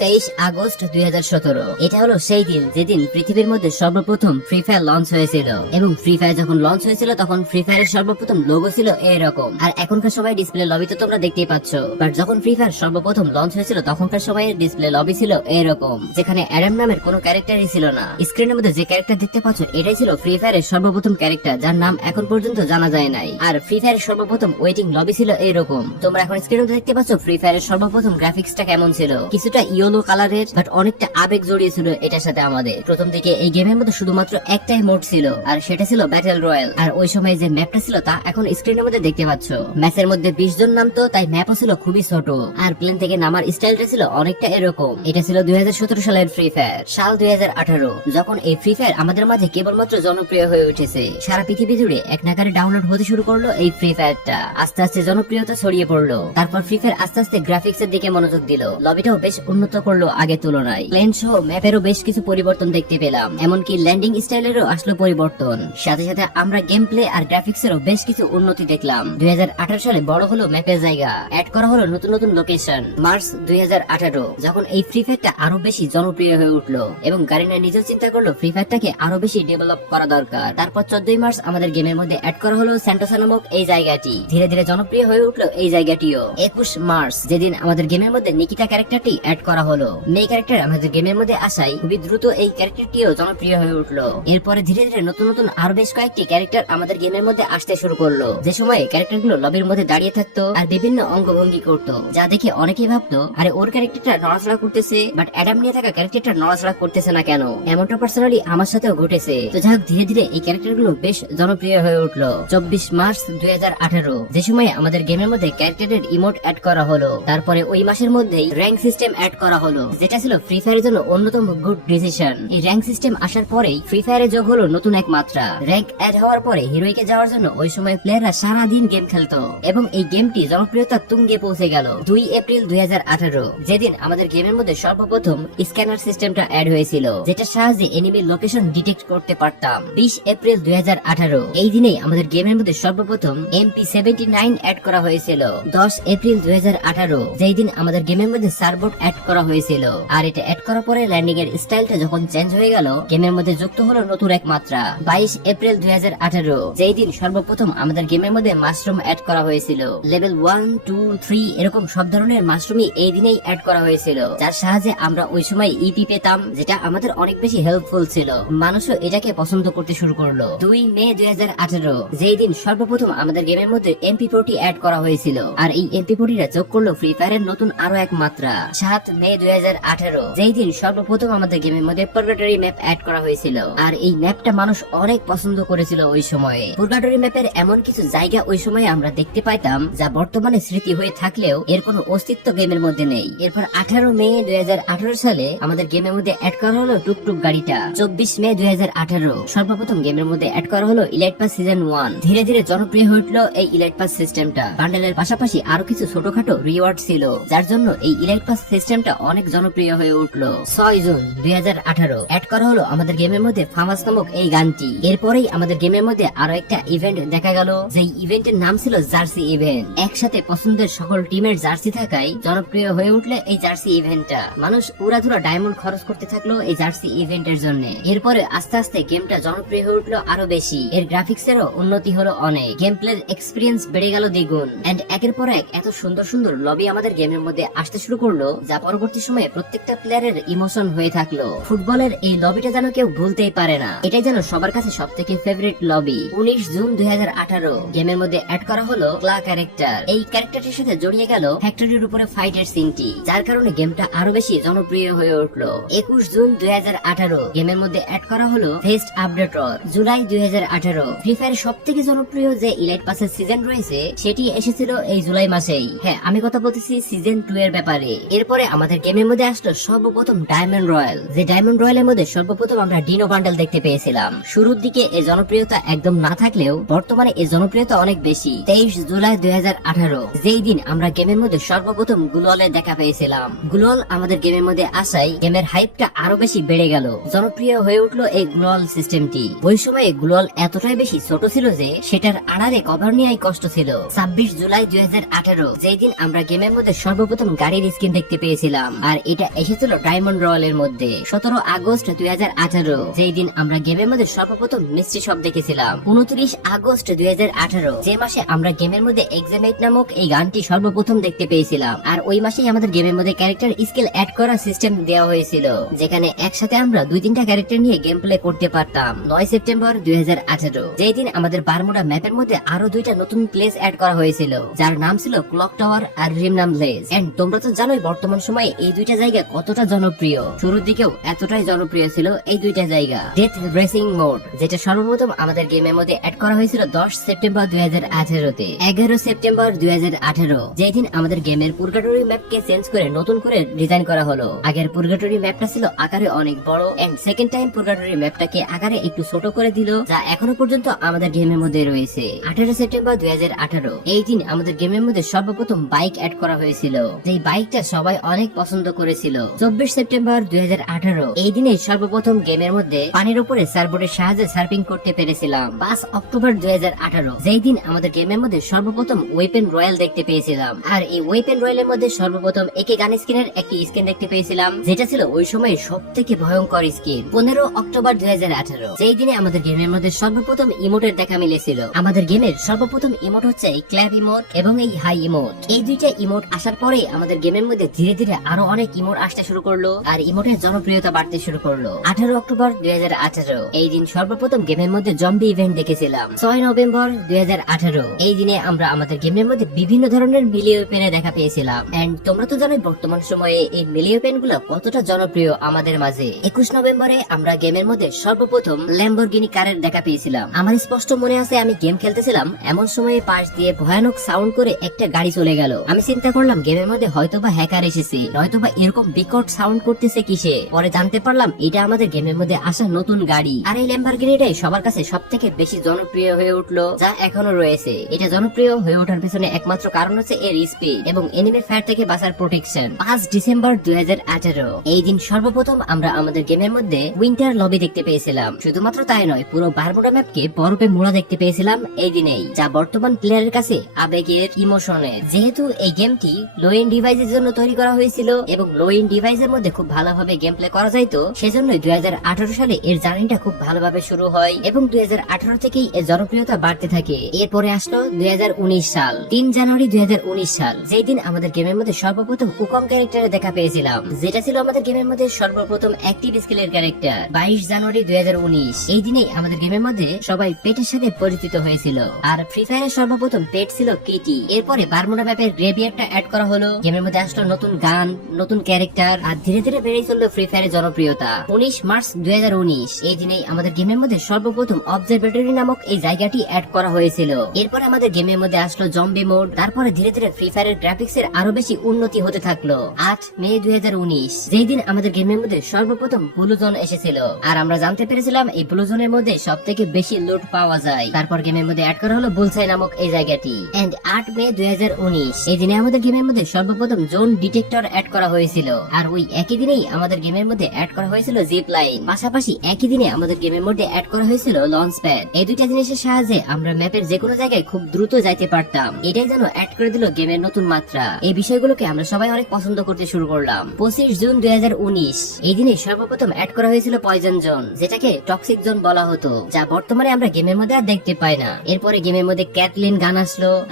23 August 2017। এটা হলো সেই দিন যেদিন পৃথিবীর মধ্যে সর্বপ্রথম ফ্রি ফায়ার লঞ্চ হয়েছিল। এবং ফ্রি ফায়ার যখন লঞ্চ হয়েছিল তখন ফ্রি ফায়ারের সর্বপ্রথম লোগো ছিল এরকম। আর এখনকার সময় ডিসপ্লে লবিতে তোমরা দেখতেই পাচ্ছ। বাট যখন ফ্রি ফায়ার সর্বপ্রথম লঞ্চ হয়েছিল তখনকার সময়ের ডিসপ্লে লবি ছিল এরকম, যেখানে অ্যাডাম নামের কোনো ক্যারেক্টারই ছিল না। স্ক্রিনের মধ্যে যে ক্যারেক্টার দেখতে পাচ্ছ এটাই ছিল ফ্রি ফায়ারের সর্বপ্রথম ক্যারেক্টার, যার নাম এখন পর্যন্ত জানা যায় নাই। আর ফ্রি ফায়ারের সর্বপ্রথম ওয়েটিং লবি ছিল এরকম। তোমরা এখন স্ক্রিনে দেখতে পাচ্ছ ফ্রি ফায়ারের সর্বপ্রথম গ্রাফিক্সটা কেমন ছিল, কিছুটা ইয়েলো কালারের, বাট অনেকটা আবেগ জড়িয়ে ছিল এটার সাথে আমাদের। প্রথম দিকে এই গেমের মধ্যে শুধুমাত্র একটাই মোড ছিল, আর সেটা ছিল ব্যাটল রয়্যাল। আর ওই সময় যে ম্যাপটা ছিল তা এখন স্ক্রিনের মধ্যে দেখতে পাচ্ছ। ম্যাচের মধ্যে 20 জন নামতো, তাই ম্যাপও ছিল খুবই ছোট। আর প্লেন থেকে নামার স্টাইলটা ছিল অনেকটা এরকম। এটা ছিল 2017 সালের ফ্রি ফায়ার। সাল 2018 যখন এই ফ্রি ফায়ার আমাদের মাঝে কেবলমাত্র জনপ্রিয় হয়ে উঠেছে। সারা পৃথিবী জুড়ে এক নাগারে ডাউনলোড হতে শুরু করলো এই ফ্রি ফায়ারটা। আস্তে আস্তে জনপ্রিয়তা ছড়িয়ে পড়লো। তারপর ফ্রি ফায়ার আস্তে আস্তে গ্রাফিক্স এর দিকে মনোযোগ দিল, লবিটাও বেশ উন্নত করলো আগের তুলনায়। প্লেন সহ ম্যাপেরও বেশ কিছু পরিবর্তন দেখতে পেলাম, এমনকি ল্যান্ডিং স্টাইলেরও আসলো পরিবর্তন। সাথে সাথে আমরা গেম প্লে আর গ্রাফিক্স এরও বেশ কিছু উন্নতি দেখলাম। 2018 সালে বড় হলো ম্যাপের জায়গা, অ্যাড করা হলো নতুন নতুন লোকেশন। মার্চ 2018 যখন এই ফ্রি ফায়ারটা আরো বেশি জনপ্রিয় হয়ে উঠলো এবং গারিনা নিজেও চিন্তা করলো ফ্রি ফায়ারটাকে আরো বেশি ডেভেলপ করা দরকার। তারপর 14 মার্চ আমাদের গেমের মধ্যে অ্যাড করা হলো স্যান্টোসা নামক এই জায়গাটি। ধীরে ধীরে জনপ্রিয় হয়ে উঠলো এই জায়গাটিও। 21 মার্চ যেদিন আমাদের গেমের মধ্যে নিকিতা ক্যারেক্টারটি অ্যাড করা হলো। মেয়ে ক্যারেক্টার আমাদের গেমের মধ্যে আসায় খুবই দ্রুত এই ক্যারেক্টারটিও জনপ্রিয় হয়ে উঠলো। এরপরে ধীরে ধীরে নতুন নতুন আরো বেশ কয়েকটি ক্যারেক্টার আমাদের গেমের মধ্যে আসতে শুরু করলো, যে সময় ক্যারেক্টার গুলো লবির মধ্যে দাঁড়িয়ে থাকতো আর বিভিন্ন অঙ্গভঙ্গি করতো, যা দেখে অনেকেই ভাবতো আরে ওর ক্যারেক্টারটা নড়াচড়া করতেছে, বাট অ্যাডাম নিয়ে থাকা ক্যারেক্টারটা নড়াচড়া করতেছে না কেন। এমনটা পার্সোনালি আমার সাথেও ঘটেছে। তো যাই হোক, ধীরে ধীরে এই ক্যারেক্টার গুলো বেশ জনপ্রিয় হয়ে উঠলো। 24 মার্চ 2018 যে সময় আমাদের গেমের মধ্যে ক্যারেক্টারের ইমোট অ্যাড করা হলো। তারপরে ওই মাসের মধ্যেই র্যাঙ্ক সিস্টেম অ্যাড করা হলো, যেটা ছিল ফ্রি ফায়ারের জন্য অন্যতম গুড ডিসিশন। এই র্যাঙ্ক সিস্টেম আসার পরেই ফ্রি ফায়ারে যোগ হলো নতুন এক মাত্রা। র্যাঙ্ক অ্যাড হওয়ার পরে হিরোইকে যাওয়ার জন্য ওই সময় প্লেয়াররা সারা দিন গেম খেলতো এবং এই গেমটি জনপ্রিয়তা তুঙ্গে পৌঁছে গেল 2 এপ্রিল 2018 যেদিন আমাদের গেমের মধ্যে সর্বপ্রথম স্ক্যানার সিস্টেমটা অ্যাড হয়েছিল, যেটার সাহায্যে এনিমির লোকেশন ডিটেক্ট করতে পারতাম। 20 এপ্রিল 2018 এই দিনেই আমাদের গেমের মধ্যে সর্বপ্রথম MP79 অ্যাড করা হয়েছিল। 10 এপ্রিল 2018 যেই দিন আমাদের গেমের মধ্যে সার্বোট অ্যাড করা হয়েছিল। আর এটা অ্যাড করার পরে ল্যান্ডিং এর স্টাইলটা যখন চেঞ্জ হয়ে গেল, গেমের মধ্যে যুক্ত হলো নতুন এক মাত্রা। 22 এপ্রিল 2018 যেই দিন সর্বপ্রথম আমাদের গেমের মধ্যে মাশরুম অ্যাড করা হয়েছিল। লেভেল 1, 2, 3 এরকম সব ধরনের মাশরুমই এই দিনেই অ্যাড করা হয়েছিল, যার সাহায্যে আমরা ওই সময় ইপি পেতাম, যেটা আমাদের অনেক বেশি হেল্পফুল ছিল। মানুষও এটাকে পছন্দ করতে শুরু করলো। 2 মে 2018 যেই দিন সর্বপ্রথম আমাদের গেমের মধ্যে MP40 অ্যাড করা হয়েছিল। আর এই MP40টা যোগ করলো ফ্রি ফায়ারের নতুন আরো এক মাত্রা। 7 মে 2018 যেই দিন সর্বপ্রথম আমাদের গেমের মধ্যে পার্গাটরি ম্যাপ অ্যাড করা হয়েছিল। আর এই ম্যাপটা মানুষ অনেক পছন্দ করেছিল ওই সময়ে। পার্গাটরি ম্যাপের এমন কিছু জায়গা ওই সময় আমরা দেখতে পাইতাম যা বর্তমানে স্মৃতি হয়ে থাকলেও এর কোনো অস্তিত্ব গেমের মধ্যে নেই। এরপর 18 মে 2018 সালে আমাদের গেমের মধ্যে অ্যাড করা হলো টুকটুক গাড়িটা। 24 মে 2018 সর্বপ্রথম গেমের মধ্যে অ্যাড করা হলো ইলাইট পাস সিজন 1। ধীরে ধীরে জনপ্রিয় হয়ে উঠলো এই ইলাইট পাস সিস্টেমটা। বান্ডেলের পাশাপাশি আরো কিছু ছোটখাটো রিওয়ার্ড ছিল, যার জন্য এই ইলাইট পাস সিস্টেমটা অনেক জনপ্রিয় হয়ে উঠলো। 6 জুন 2018 অ্যাড করা হলো আমাদের গেমের মধ্যে ফামাস নামক এই গানটি। এরপরেই আমাদের গেমের মধ্যে আরো একটা ইভেন্ট দেখা গেল, যে ইভেন্টের নাম ছিল জার্সি ইভেন্ট। একসাথে পছন্দের সকল টিমের জার্সি থাকায় জনপ্রিয় হয়ে উঠলে এই জার্সি ইভেন্টটা। মানুষ উড়াধুরা ডায়মন্ড খরচ করতে থাকলো এই জার্সি ইভেন্টের জন্য। এরপরে আস্তে আস্তে গেমটা জনপ্রিয় হয়ে উঠলো আরো বেশি। এর গ্রাফিক্স এরও উন্নতি হলো অনেক, গেম প্লের এক্সপিরিয়েন্স বেড়ে গেল দ্বিগুণ। এন্ড একের পর এক এত সুন্দর সুন্দর লবি আমাদের গেমের মধ্যে আসতে শুরু করলো, যা পরবর্তী সময়ে প্রত্যেকটা প্লেয়ারের ইমোশন হয়ে থাকলো। ফুটবলের এই লবিটা যেন কেউ ভুলতেই পারে না, এটাই যেন সবার কাছে সব থেকে ফেভারিট লবি। 19 জুন 2018 গেমের মধ্যে অ্যাড করা হলো ক্লা ক্যারেক্টার। এই ক্যারেক্টারটির সাথে জড়িয়ে গেল ফ্যাক্টরির উপরে ফাইটের সিনটি, যার কারণে গেমটা আরো বেশি জনপ্রিয় হয়ে উঠলো। 21 জুন 2018 গেমের মধ্যে অ্যাড করা হলো ফেস্ট আপডেটর। জুলাই 2018 ফ্রি ফায়ার সব থেকে জনপ্রিয় যে ইলাইট পাসের সিজন রয়েছে সেটি এসেছিল এই জুলাই মাসেই। হ্যাঁ, আমি কথা বলতেছি সিজন 2 এর ব্যাপারে। এরপরে আমাদের গেমের মধ্যে আসলো সর্বপ্রথম ডায়মন্ড রয়্যাল। যে ডায়মন্ড রয়্যালের মধ্যে সর্বপ্রথম আমরা ডিনো বান্ডেল দেখতে পেয়েছিলাম। শুরুর দিকে এই জনপ্রিয়তা একদম না থাকলেও বর্তমানে এই জনপ্রিয়তা অনেক বেশি। 23 জুলাই 2018 যেই দিন আমরা গেমের মধ্যে সর্বপ্রথম গ্লোয়ালের দেখা পেয়েছিলাম। গ্লোয়াল আমাদের গেমের মধ্যে আসায় গেমের হাইপটা আরো বেশি বেড়ে গেল, জনপ্রিয় হয়ে উঠলো এই গ্লোয়াল সিস্টেমটি। ওই সময়ে গ্লোয়াল এতটাই বেশি ছোট ছিল যে সেটার আড়ারে কভার নেওয়াই কষ্ট ছিল। 26 জুলাই 2018 যেই দিন আমরা গেমের মধ্যে সর্বপ্রথম গাড়ির স্কিন দেখতে পেয়েছিলাম। পেয়েছিলাম, আর এটা এসেছিল ডায়মন্ড রয়্যাল এর মধ্যে 17 আগস্ট 2018, যেই দিন আমরা গেমের মধ্যে সর্বপ্রথম মিস্ট্রি শপ দেখেছিলাম। 29 আগস্ট 2018, যে মাসে আমরা গেমের মধ্যে এক্সামাইট নামক এই গানটি সর্বপ্রথম দেখতে পেয়েছিলাম, আর ওই মাসেই আমাদের গেমের মধ্যে ক্যারেক্টার স্কিল অ্যাড করার সিস্টেম দেওয়া হয়েছিল, যেখানে একসাথে আমরা 2-3টা ক্যারেক্টার নিয়ে গেম প্লে করতে পারতাম। 9 সেপ্টেম্বর 2018, যেই দিন আমাদের বারমুডা ম্যাপের মধ্যে আরো 2টা নতুন প্লেস অ্যাড করা হয়েছিল, যার নাম ছিল ক্লক টাওয়ার আর রিমনাম প্লেস। এন্ড তোমরা তো জানোই বর্তমান সময়ে এই 2টা জায়গা কতটা জনপ্রিয়। শুরুর দিকেও এতটাই জনপ্রিয় ছিল এই 2টা জায়গা। ডেথ রেসিং মোড, যেটা সর্বপ্রথম আমাদের গেমের মধ্যে অ্যাড করা হয়েছিল 10 সেপ্টেম্বর 2018 তে। 11 সেপ্টেম্বর 2018, যেই দিন আমাদের গেমের পুরগাটরি ম্যাপকে চেঞ্জ করে নতুন করে ডিজাইন করা হলো। আগের পুরগাটরি ম্যাপটা ছিল আকারে অনেক বড়, এন্ড সেকেন্ড টাইম পুরগাটরি ম্যাপটাকে আকারে একটু ছোট করে দিল, যা এখনো পর্যন্ত আমাদের গেমের মধ্যে রয়েছে। 18 সেপ্টেম্বর 2018, এই দিন আমাদের গেমের মধ্যে সর্বপ্রথম বাইক অ্যাড করা হয়েছিল, যেই বাইকটা সবাই অনেক পছন্দ করেছিল। 24 সেপ্টেম্বর 2018, এই দিনে সর্বপ্রথম গেমের মধ্যে পানির উপরে সার্ফবোর্ডের সাহায্যে সার্ফিং করতে পেরেছিলাম। 5 অক্টোবর 2018, যেই দিন আমাদের গেমের মধ্যে সর্বপ্রথম ওয়েপেন রয়্যাল দেখতে পেয়েছিলাম, আর এই ওয়েপেন রয়্যালের মধ্যে সর্বপ্রথম একে গান স্কিনের একটি স্কিন দেখতে পেয়েছিলাম, যেটা ছিল ওই সময় সব থেকে ভয়ঙ্কর স্কিন। 15 অক্টোবর 2018, যেই দিনে আমাদের গেমের মধ্যে সর্বপ্রথম ইমোটের দেখা মিলেছিল। আমাদের গেমের সর্বপ্রথম ইমোট হচ্ছে এই ক্ল্যাপ ইমোট এবং এই হাই ইমোট। এই 2টা ইমোট আসার পরে আমাদের গেমের মধ্যে ধীরে ধীরে আরো অনেক ইমোট আসতে শুরু করলো, আর ইমোটের জনপ্রিয়তা বাড়তে শুরু করলো। 18 অক্টোবর 2018, এই দিন সর্বপ্রথম গেমের মধ্যে জম্বি ইভেন্ট দেখেছিলাম। 6 নভেম্বর 2018, এই দিনে আমরা আমাদের গেমের মধ্যে বিভিন্ন ধরনের মিলি ওয়েপেনে দেখা পেয়েছিলাম। এন্ড তোমরা তো জানোই বর্তমান সময়ে এই মিলি ওয়েপেন গুলো কতটা জনপ্রিয় আমাদের মাঝে। 21 নভেম্বরে আমরা গেমের মধ্যে সর্বপ্রথম ল্যাম্বরগিনি কারের দেখা পেয়েছিলাম। আমার স্পষ্ট মনে আছে আমি গেম খেলতেছিলাম, এমন সময়ে পাশ দিয়ে ভয়ানক সাউন্ড করে একটা গাড়ি চলে গেল। আমি চিন্তা করলাম গেমের মধ্যে হয়তোবা হ্যাকার এসেছে, নয়তোবা এরকম বিকট সাউন্ড করতেছে কিসে। পরে জানতে পারলাম এটা আমাদের গেমের মধ্যে আসা নতুন গাড়ি, আর এই ল্যাম্বরগিনিটাই সবার কাছে সব থেকে বেশি জনপ্রিয় হয়ে উঠলো, যা এখনো রয়েছে। এটা জনপ্রিয় হয়ে ওঠার পিছনে একমাত্র কারণ হচ্ছে এর স্পিড এবং এনিমি ফায়ার থেকে বাঁচার প্রোটেকশন। 5 ডিসেম্বর 2018, এই দিন সর্বপ্রথম আমরা আমাদের গেমের মধ্যে উইন্টার লবি দেখতে পেয়েছিলাম। শুধুমাত্র তাই নয়, পুরো বারমুডা ম্যাপকে বরফে মোড়া দেখতে পেয়েছিলাম এই দিনেই, যা বর্তমান প্লেয়ারের কাছে আবেগের, ইমোশনের। যেহেতু এই গেমটি লো এন্ড ডিভাইসের জন্য তৈরি করা হয়েছিল এবং লো এন্ড ডিভাইসের মধ্যে খুব ভালোভাবে গেম প্লে করা যাইতো, সেজন্য 2018 সালে এর জার্নিটা খুব ভালোভাবে শুরু হয় এবং 2018 থেকেই এর জনপ্রিয়তা বাড়তে থাকে। এরপরে আসলো 2019 সাল। 3 জানুয়ারি 2019 সাল, যেই দিন আমাদের গেমের মধ্যে সর্বপ্রথম কুকং ক্যারেক্টারে দেখা পেয়েছিলাম, যেটা ছিল আমাদের গেমের মধ্যে সর্বপ্রথম অ্যাক্টিভ স্কিলের ক্যারেক্টার। 22 জানুয়ারি 2019, এই দিনেই আমাদের গেমের মধ্যে সবাই পেটের সাথে পরিচিত হয়েছিল, আর ফ্রি ফায়ারের সর্বপ্রথম পেট ছিল কিটি। এরপরে বারমুডা ম্যাপের গ্রেভিয়ারটা অ্যাড করা হলো, গেমের মধ্যে আসলো নতুন গান, নতুন ক্যারেক্টার, আর ধীরে ধীরে বেড়ে চললো ফ্রি ফায়ারের জনপ্রিয়তা। 19 মার্চ 2019, এই দিনেই আমাদের গেমের মধ্যে সর্বপ্রথম অবজারভেটরি নামক এই জায়গাটি অ্যাড করা হয়েছিল। এরপরে আমাদের গেমের মধ্যে আসলো জম্বি মোড, তারপরে ধীরে ধীরে ফ্রি ফায়ারের গ্রাফিক্স এর আরো বেশি উন্নতি হতে থাকলো। 8 মে 2019, যেই দিন আমাদের গেমের মধ্যে সর্বপ্রথম ব্লু জোন এসেছিল, আর আমরা জানতে পেরেছিলাম এই ব্লু জোনের মধ্যে সব থেকে বেশি লুট পাওয়া যায়। তারপর গেমের মধ্যে অ্যাড করা হলো বুলসাই নামক এই জায়গাটি। এন্ড 8 মে 2019, এই দিনে আমাদের গেমের মধ্যে সর্বপ্রথম জোন ডিটেক্টর অ্যাড করা হয়েছিল, আর ওই একই দিনেই আমাদের গেমের মধ্যে অ্যাড করা হয়েছিল জিপ লাইন। পাশাপাশি একই দিনে আমাদের গেমের মধ্যে অ্যাড করা হয়েছিল লঞ্চ প্যাড। এই 2টা জিনিসের সাহায্যে আমরা ম্যাপের যে কোনো জায়গায় খুব দ্রুত যাইতে পারতাম। এটাই যেন অ্যাড করে দিল গেমের নতুন মাত্রা। এই বিষয়গুলোকে আমরা সবাই অনেক পছন্দ করতে শুরু করলাম। 25 জুন 2019, এই দিনে সর্বপ্রথম অ্যাড করা হয়েছিল পয়জন জোন, যেটাকে টক্সিক জোন বলা হতো, যা বর্তমানে আমরা গেমের মধ্যে আর দেখতে পাই না। এরপরে গেমের মধ্যে ক্যাটলিন গান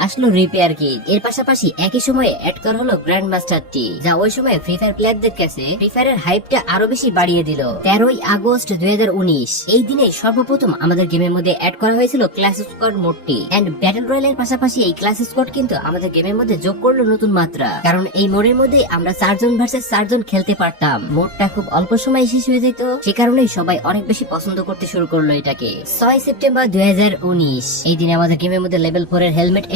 আসলো রিপেয়ার কিট। এর পাশাপাশি একই সময়ে অ্যাড করা হলো গ্র্যান্ড মাস্টারটি, যা ওই সময় ফ্রি ফায়ার প্লেয়ারদের কাছে ফ্রি ফায়ারের হাইপটা আরো বেশি বাড়িয়ে দিল। 13 আগস্ট 2019, এই দিনে সর্বপ্রথম আমাদের গেমের মধ্যে অ্যাড করা হয়েছিল ক্লাস স্কোয়াড মোডটি। এন্ড ব্যাটল রয়্যালের পাশাপাশি এই ক্লাস স্কোয়াড কিন্তু আমাদের গেমের মধ্যে যোগ করলো নতুন মাত্রা, কারণ এই মোডের মধ্যে আমরা 4 জন ভার্সেস 4 জন খেলতে পারতাম। মোডটা খুব অল্প সময় শেষ হয়ে যেত, সে কারণেই সবাই অনেক বেশি পছন্দ করতে শুরু করলো এটাকে। 6 সেপ্টেম্বর 2019, এই দিনে আমাদের গেমের মধ্যে লেভেল 4 এর হেলমেট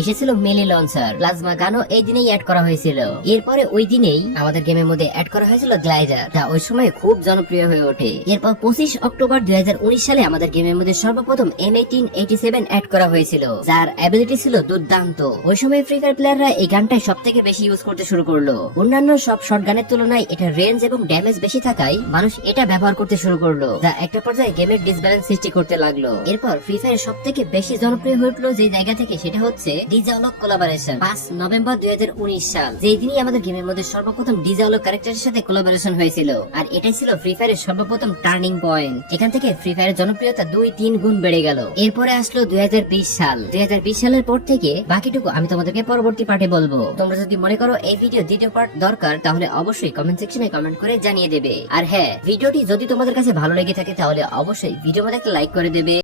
এসেছিল মেলি লঞ্চার, প্লাজমা গানও এই দিনেই অ্যাড করা হয়েছিল। এরপরে ওই দিনেই আমাদের গেমের মধ্যে অ্যাড করা হয়েছিল গ্লাইডার, যা ওই সময় খুব জনপ্রিয় হয়ে ওঠে। এরপর 25 অক্টোবর 2019 সালে আমাদের গেমের মধ্যে সর্বপ্রথম M1887 অ্যাড করা হয়েছিল, যার অ্যাবিলিটি ছিল দুর্দান্ত। ওই সময় ফ্রি ফায়ার প্লেয়াররা এই গানটাই সব থেকে বেশি ইউজ করতে শুরু করলো। অন্যান্য সব শর্ট গানের তুলনায় এটা রেঞ্জ এবং ড্যামেজ বেশি থাকায় মানুষ এটা ব্যবহার করতে শুরু করলো, যা একটা পর্যায়ে গেমের ডিসব্যালেন্স সৃষ্টি করতে লাগলো। এরপর ফ্রি ফায়ার সব থেকে বেশি জনপ্রিয় হয়ে উঠলো যে জায়গা থেকে, সেটা হচ্ছে ডিজালক কোলাবোরেশন। 5 নভেম্বর 2019 সাল, যেই দিনই আমাদের গেমের মধ্যে সর্বপ্রথম ডিজে আলো ক্যারেক্টারের সাথে কোলাবোরেশন হয়েছিল, আর এটাই ছিল ফ্রি ফায়ারের সর্বপ্রথম টার্নিং পয়েন্ট। এখান থেকে ফ্রি ফায়ারের জনপ্রিয়তা 2-3 গুণ বেড়ে গেল। এরপরে আসলো 2020 সাল। 2020 সালের পর থেকে বাকিটুকু আমি তোমাদেরকে পরবর্তী পার্টে বলবো। তোমরা যদি মনে করো এই ভিডিও দ্বিতীয় পার্ট দরকার, তাহলে অবশ্যই কমেন্ট সেকশনে কমেন্ট করে জানিয়ে দেবে। আর হ্যাঁ, ভিডিওটি যদি তোমাদের কাছে ভালো লেগে থাকে তাহলে অবশ্যই ভিডিওর মধ্যে একটা লাইক করে দেবে।